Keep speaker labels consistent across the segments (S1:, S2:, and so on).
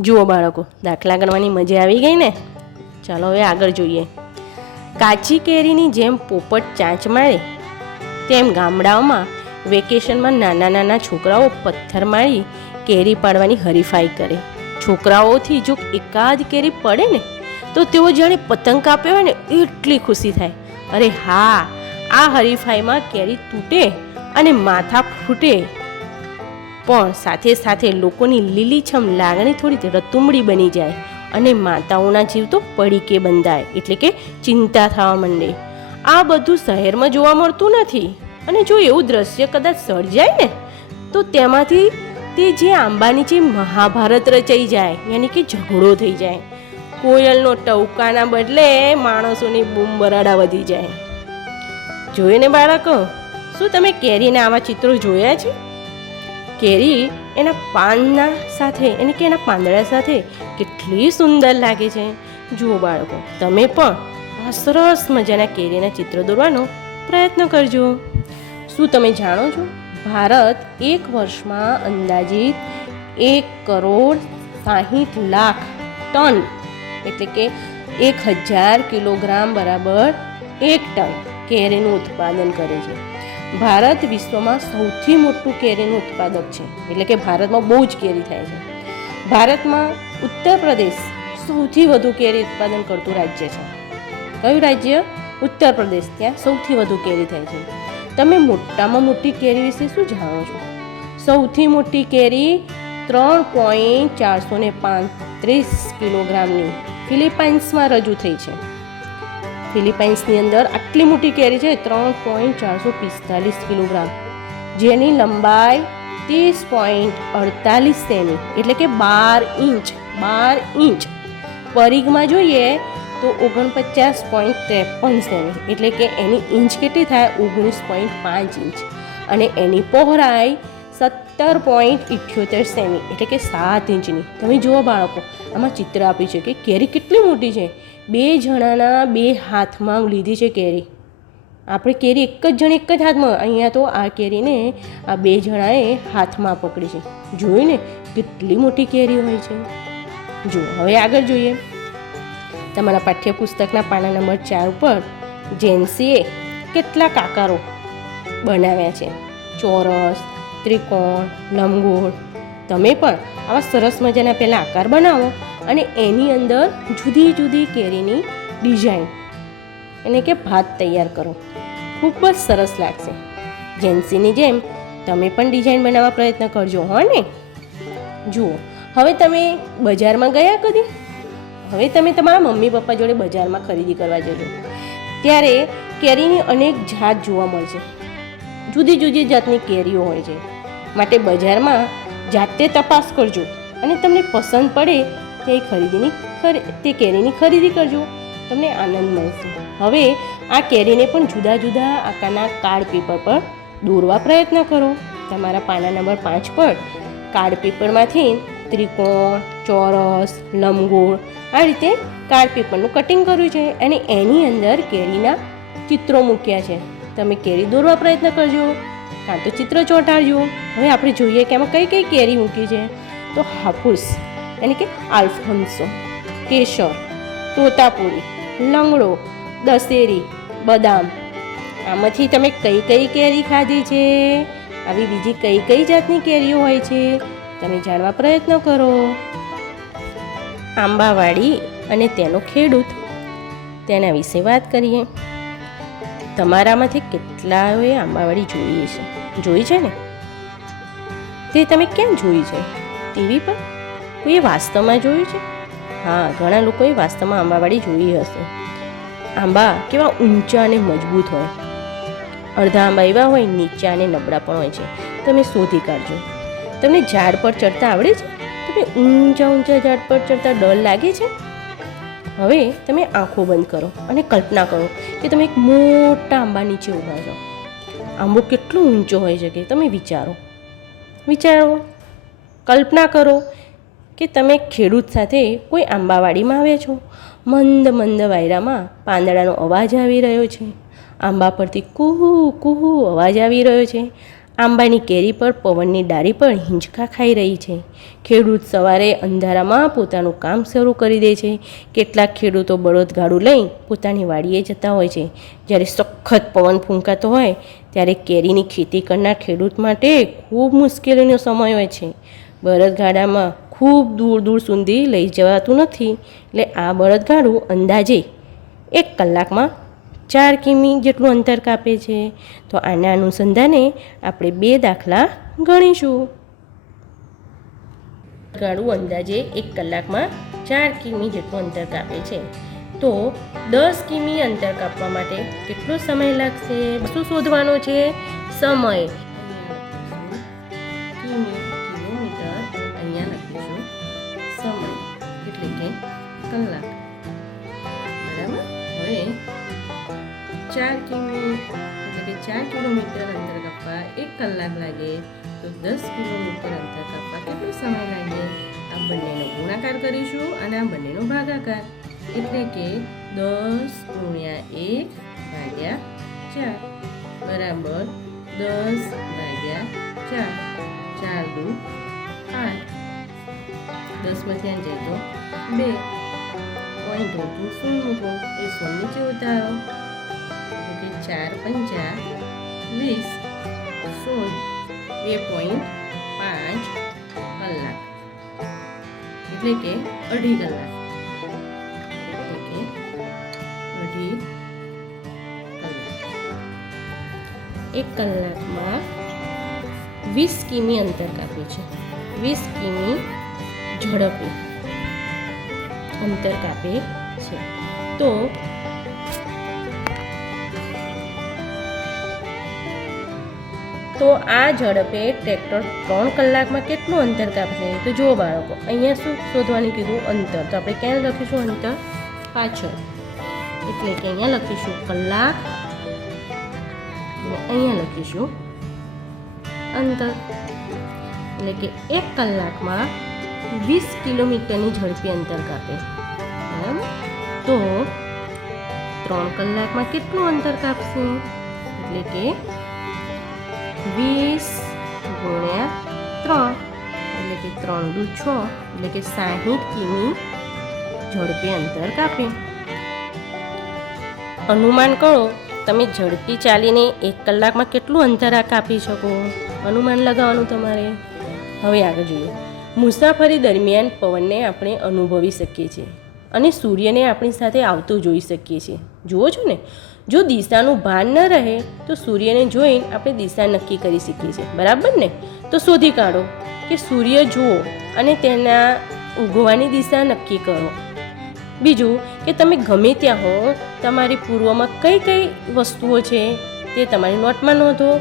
S1: જુઓ બાળકો, દાખલા ગણવાની મજા આવી ગઈ ને? ચાલો હવે આગળ જોઈએ. કાચી કેરીની જેમ પોપટ ચાંચ મારે, તેમ ગામડાઓમાં વેકેશનમાં નાના નાના છોકરાઓ પથ્થર મારી કેરી પાડવાની હરીફાઈ કરે. છોકરાઓથી જો એકાદ કેરી પડે ને, તો તેઓ જાણે પતંગ કાપ્યો હોય ને એટલી ખુશી થાય. અરે હા, આ હરીફાઈમાં કેરી તૂટે અને માથા ફૂટે. પણ સાથે સાથે લોકોની લીલીછમ લાગણી થોડી રતુમડી બની જાય અને માતાઓના જીવ તો પડીકે બંધાય, એટલે કે ચિંતા થવા માંડે. આ બધું શહેરમાં જોવા મળતું નથી. અને જો એવું દ્રશ્ય કદાચ સર્જાય ને, તો તેમાંથી તે જે આંબાની જે મહાભારત રચાઈ જાય, યાની કે ઝઘડો થઈ જાય. કોયલનો ટવકાના બદલે માણસોની બૂમબરાડા વધી જાય. જોયું ને બાળકો? શું તમે કેરીના આવા ચિત્રો જોયા છે? કેરી એના પાનના સાથે એને કે એના પાંદડા સાથે કેટલી સુંદર લાગે છે. જુઓ બાળકો, તમે પણ આ સરસ મજાના કેરીના ચિત્ર દોરવાનો પ્રયત્ન કરજો. શું તમે જાણો છો? ભારત એક વર્ષમાં અંદાજિત એક કરોડ સાહીઠ લાખ ટન, એટલે કે એક હજાર કિલોગ્રામ બરાબર એક ટન કેરીનું ઉત્પાદન કરે છે. ભારત વિશ્વમાં સૌથી મોટું કેરીનું ઉત્પાદક છે. એટલે કે ભારતમાં બહુ જ કેરી થાય છે. ભારતમાં ઉત્તર પ્રદેશ સૌથી વધુ કેરી ઉત્પાદન કરતું રાજ્ય છે. કયું રાજ્ય? ઉત્તર પ્રદેશ. ત્યાં સૌથી વધુ કેરી થાય છે. તમે મોટામાં મોટી કેરી વિશે શું જાણો છો? સૌથી મોટી કેરી ત્રણ પોઈન્ટ ચારસો ને પાંત્રીસ કિલોગ્રામની ફિલિપાઇન્સમાં રજૂ થઈ છે. ફિલિપાઇન્સની અંદર આટલી મોટી કેરી છે, ત્રણ પોઈન્ટ ચારસો પિસ્તાલીસ કિલોગ્રામ. જેની લંબાઈ ત્રીસ પોઈન્ટ અડતાલીસ સેમી, એટલે કે બાર ઇંચ બાર ઇંચ. પરિઘમાં જોઈએ તો ઓગણપચાસ પોઈન્ટ ત્રેપન સેમી, એટલે કે એની ઇંચ કેટલી થાય? ઓગણીસ પોઈન્ટ પાંચ ઇંચ. અને એની પહોળાઈ સત્તર પોઈન્ટ ઇઠ્યોતેર સેમી, એટલે કે સાત ઇંચની. તમે જુઓ બાળકો, આમાં ચિત્ર આપ્યું છે કે કેરી કેટલી મોટી છે. બે જણાના બે હાથમાં લીધી છે કેરી. આપણે કેરી એક જ જણ એક જ હાથમાં, અહીંયા તો આ કેરીને આ બે જણાએ હાથમાં પકડી છે. જોયું ને કેટલી મોટી કેરી હોય છે. જો હવે આગળ જોઈએ. તમારા પાઠ્યપુસ્તકના પાના નંબર ચાર ઉપર જેન્સીએ કેટલાક આકારો બનાવ્યા છે. ચોરસ, ત્રિકોણ લંબગોળ તમે પણ આવા સરસ મજાના પહેલાં આકાર બનાવો. અને એની અંદર જુદી જુદી કેરીની ડિઝાઇન. એને કે ભાત તૈયાર કરો. ખૂબ જ સરસ લાગશે. જેન્સીની જેમ તમે પણ ડિઝાઇન બનાવવા પ્રયત્ન કરજો, હો ને? જુઓ, હવે તમે બજારમાં ગયા કદી? હવે તમે તમારા મમ્મી પપ્પા જોડે બજારમાં ખરીદી કરવા જજો. ત્યારે કેરીની અનેક જાત જોવા મળશે જુદી જુદી જાતની કેરીઓ હોય છે. માટે બજારમાં જાતે તપાસ કરજો અને તમને પસંદ પડે તે ખરીદીની ખરી, તે કેરીની ખરીદી કરજો. તમને આનંદ મળશે. હવે આ કેરીને પણ જુદા જુદા આકારના કાર્ડ પેપર પર દોરવા પ્રયત્ન કરો. તમારા પાના નંબર પાંચ પર કાર્ડ પેપરમાંથી ત્રિકોણ, ચોરસ લંબગોળ આ રીતે કાર્ડ પેપરનું કટિંગ કર્યું છે અને એની અંદર કેરીના ચિત્રો મૂક્યા છે. તમે કેરી દોરવા પ્રયત્ન કરજો, કાં તો ચિત્ર ચોંટાડજો. હવે આપણે જોઈએ કે આમાં કઈ કઈ કેરી મૂકી છે. તો હાફૂસ. એટલે કે આલ્ફોન્સો, કેશર, તોતાપુરી, લંગડો, દશેરી, બદામ. આમાંથી તમે કઈ કઈ કેરી ખાધી છે? આવી બીજી કઈ કઈ જાતની કેરીઓ હોય છે? તમે જાણવા પ્રયત્ન કરો. આંબાવાડી અને તેનો ખેડૂત. તેના વિશે વાત કરીએ. તમારામાંથી કેટલાઓએ આંબાવાડી જોઈ છે જોઈ છે ને? તે તમે કેમ જોઈ છે? ટીવી પર? કોઈએ વાસ્તવમાં જોયું છે? હા, ઘણા લોકોએ વાસ્તવમાં આંબાવાડી જોઈ હશે. આંબા કેવા ઊંચા અને મજબૂત હોય. અડધા આંબા એવા હોય, નીચા અને નબળા પણ હોય છે. તમે શોધી કાઢજો. તમને ઝાડ પર ચડતા આવડે છે? તમે ઊંચા ઊંચા ઝાડ પર ચડતા ડર લાગે છે? હવે તમે આંખો બંધ કરો અને કલ્પના કરો કે તમે એક મોટા આંબા નીચે ઊભા છો. આંબો કેટલો ઊંચો હોઈ શકે? તમે વિચારો. વિચારો. કલ્પના કરો કે તમે ખેડૂત સાથે કોઈ આંબાવાડીમાં આવ્યા છો? મંદ મંદ વાયરામાં પાંદડાનો અવાજ આવી રહ્યો છે. આંબા પરથી કુહુ કુહુ અવાજ આવી રહ્યો છે. આંબાની કેરી પર પવનની ડારી પર હિંચકા ખાઈ રહી છે. ખેડૂત સવારે અંધારામાં પોતાનું કામ શરૂ કરી દે છે. કેટલાક ખેડૂતો બળદગાડું લઈ પોતાની વાડીએ જતા હોય છે. જ્યારે સખત પવન ફૂંકાતો હોય, ત્યારે કેરીની ખેતી કરનાર ખેડૂત માટે ખૂબ મુશ્કેલીનો સમય હોય છે. બળદગાડામાં ખૂબ દૂર દૂર સુધી લઈ જવાતું નથી. એટલે આ બળદગાડું અંદાજે એક કલાકમાં ચાર કિમી જેટલું અંતર કાપે છે. તો આના અનુસંધાને આપણે બે દાખલા ગણીશું. ગાડું અંદાજે એક કલાકમાં ચાર કિમી જેટલું અંતર કાપે છે. તો દસ કિમી અંતર કાપવા માટે કેટલો સમય લાગશે? શું શોધવાનો છે? સમય. કિમી. કલાક. બરાબર? હવે ચાર કિમી એટલે કે ચાર કિલોમીટર અંતર કાપવા એક કલાક લાગે, તો દસ કિલોમીટર અંતર કાપવા કેટલો સમય લાગે? આ બંનેનો ગુણાકાર કરીશું અને આ બંનેનો ભાગાકાર. એટલે કે દસ ગુણ્યા એક ભાગ્યા ચાર. બરાબર? દસ ભાગ્યા ચાર. ચાર દુ આઠ. દસમાંથી જાય તો બે. પોઈન્ટ હતું શું મૂકો એ શૂન્ય નીચે ઉતારો. એટલે ચાર પંચા વીસ, સોળ, બે પોઈન્ટ પાંચ કલાક. એટલે કે અઢી કલાક. એટલે કે અઢી કલાક. એક કલાકમાં વીસ કિમી અંતર કાપ્યું છે. વીસ કિમી ઝડપે. અંતર કાપે છે. તો તો આ ઝડપે ટ્રેક્ટર ત્રણ કલાકમાં કેટલું અંતર કાપશે તો જુઓ બાળકો, અહીંયા શું શોધવાનું કીધું? અંતર. તો આપણે ક્યાં લખીશું અંતર? પાછળ. એટલે કે અહીંયા લખીશું કલાક. અને અહીંયા લખીશું અંતર. એટલે કે એક કલાકમાં વીસ કિલોમીટરની ઝડપી અંતર કાપે. બરાબર? તો ત્રણ કલાકમાં કેટલું અંતર કાપશે? એટલે કે વીસ ગુણ્યા ત્રણ. એટલે કે ત્રણ દુ છ. એટલે કે સાહીઠ કિમી ઝડપે અંતર કાપે. અનુમાન કરો, તમે ઝડપી ચાલીને એક કલાકમાં કેટલું અંતર કાપી શકો? અનુમાન લગાવવાનું તમારે? હવે આગળ જોઈએ. મુસાફરી દરમિયાન પવનને આપણે અનુભવી શકીએ છીએ અને સૂર્યને આપણી સાથે આવતો જોઈ શકીએ છીએ. જુઓ છો ને, જો દિશાનું ભાન ન રહે તો સૂર્યને જોઈને આપણે દિશા નક્કી કરી શકીએ છીએ. બરાબર ને? તો શોધી કાઢો કે સૂર્ય જુઓ અને તેના ઉગવાની દિશા નક્કી કરો. બીજું કે તમે ગમે ત્યાં હો, તમારી પૂર્વમાં કઈ કઈ વસ્તુઓ છે તે તમારી નોટમાં નોંધો.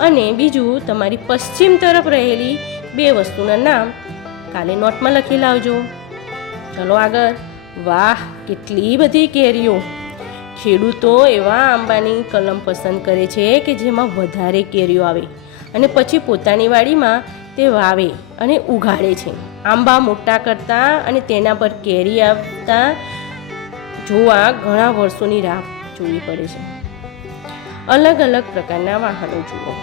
S1: અને બીજું, તમારી પશ્ચિમ તરફ રહેલી બે વસ્તુના નામ કાલે નોટમાં લખી લાવજો. ચલો આગળ. વાહ, કેટલી બધી કેરીઓ. ખેડૂતો એવા આંબાની કલમ પસંદ કરે છે કે જેમાં વધારે કેરીઓ આવે અને પછી પોતાની વાડીમાં તે વાવે અને ઉગાડે છે. આંબા મોટા કરતા અને તેના પર કેરી આવતા જોવા ઘણા વર્ષોની રાહ જોવી પડે છે. અલગ અલગ પ્રકારના વાહનો જુઓ.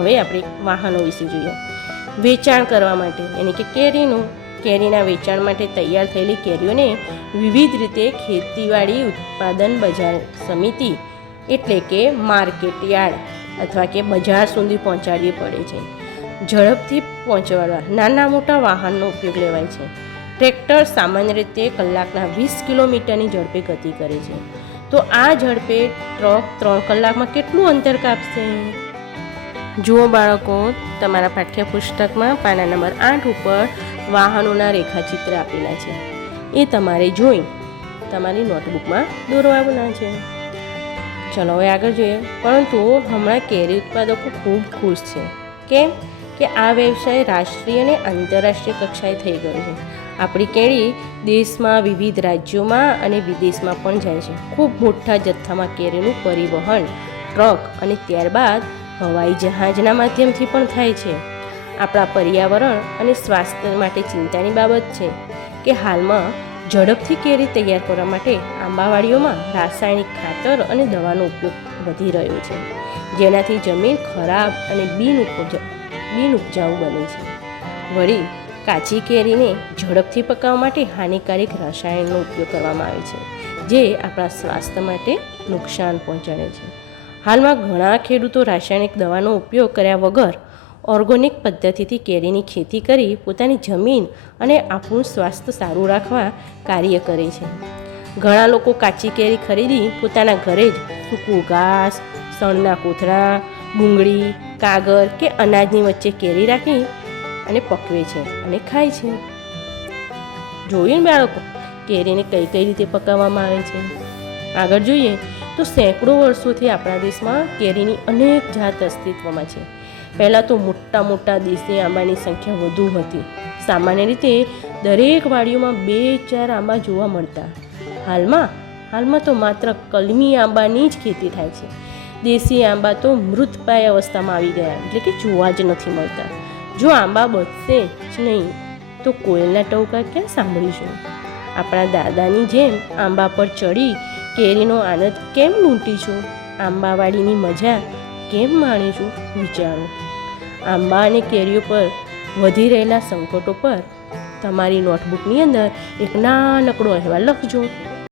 S1: હવે આપણે વાહનો વિશે જોઈએ. વેચાણ કરવા માટે. એટલે કે કેરીનું, કેરીના વેચાણ માટે તૈયાર થયેલી કેરીઓને વિવિધ રીતે ખેતીવાડી ઉત્પાદન બજાર સમિતિ એટલે કે માર્કેટ યાર્ડ અથવા કે બજાર સુધી પહોંચાડવી પડે છે. ઝડપથી પહોંચવાડવા નાના મોટા વાહનનો ઉપયોગ લેવાય છે. ટ્રેક્ટર સામાન્ય રીતે કલાકના વીસ કિલોમીટરની ઝડપે ગતિ કરે છે. તો આ ઝડપે ટ્રક ત્રણ કલાકમાં કેટલું અંતર કાપશે? જુઓ બાળકો, તમારા પાઠ્યપુસ્તકમાં પાના નંબર આઠ ઉપર વાહનોના રેખાચિત્ર આપેલા છે. એ તમારે જોઈ તમારી નોટબુકમાં દોરવાના છે. ચલો, હવે આગળ જોઈએ. પરંતુ હમણાં કેરી ઉત્પાદકો ખૂબ ખુશ છે. કેમ? કે આ વ્યવસાય રાષ્ટ્રીય અને આંતરરાષ્ટ્રીય કક્ષાએ થઈ ગયો છે. આપણી કેરી દેશમાં વિવિધ રાજ્યોમાં અને વિદેશમાં પણ જાય છે. ખૂબ મોટા જથ્થામાં કેરીનું પરિવહન, ટ્રક અને ત્યારબાદ હવાઈ જહાજના માધ્યમથી પણ થાય છે. આપણા પર્યાવરણ અને સ્વાસ્થ્ય માટે ચિંતાની બાબત છે કે હાલમાં ઝડપથી કેરી તૈયાર કરવા માટે આંબાવાડીઓમાં રાસાયણિક ખાતર અને દવાનો ઉપયોગ વધી રહ્યો છે. જેનાથી જમીન ખરાબ અને બિન ઉપજ, બિન ઉપજાઉ બને છે. વળી, કાચી કેરીને ઝડપથી પકાવવા માટે હાનિકારક રસાયણનો ઉપયોગ કરવામાં આવે છે, જે આપણા સ્વાસ્થ્ય માટે નુકસાન પહોંચાડે છે. હાલમાં ઘણા ખેડૂતો રાસાયણિક દવાનો ઉપયોગ કર્યા વગર ઓર્ગોનિક પદ્ધતિથી કેરીની ખેતી કરી પોતાની જમીન અને આપણું સ્વાસ્થ્ય સારું રાખવા કાર્ય કરે છે. ઘણા લોકો કાચી કેરી ખરીદી પોતાના ઘરે જ સૂકું ઘાસ, સણના કોથળા, ડુંગળી, કાગળ કે અનાજની વચ્ચે કેરી રાખી અને પકવે છે અને ખાય છે. જોયું ને બાળકો, કેરીને કઈ કઈ રીતે પકાવવામાં આવે છે? આગળ જોઈએ તો સેંકડો વર્ષોથી આપણા દેશમાં કેરીની અનેક જાત અસ્તિત્વમાં છે. પહેલાં તો મોટા મોટા દેશી આંબાની સંખ્યા વધુ હતી. સામાન્ય રીતે દરેક વાડીઓમાં બે ચાર આંબા જોવા મળતા. હાલમાં હાલમાં તો માત્ર કલમી આંબાની જ ખેતી થાય છે. દેશી આંબા તો મૃતપાય અવસ્થામાં આવી ગયા, એટલે કે જોવા જ નથી મળતા. જો આંબા બચશે જ નહીં, તો કોયલના ટવકા ક્યાં સાંભળીશું? આપણા દાદાની જેમ આંબા પર ચડી કેરીનો આનંદ કેમ લૂંટી છું? આંબાવાડીની મજા કેમ માણી છું, વિચારો. આંબા અને કેરીઓ પર વધી રહેલા સંકટો પર તમારી નોટબુકની અંદર એક નાનકડો અહેવાલ લખજો.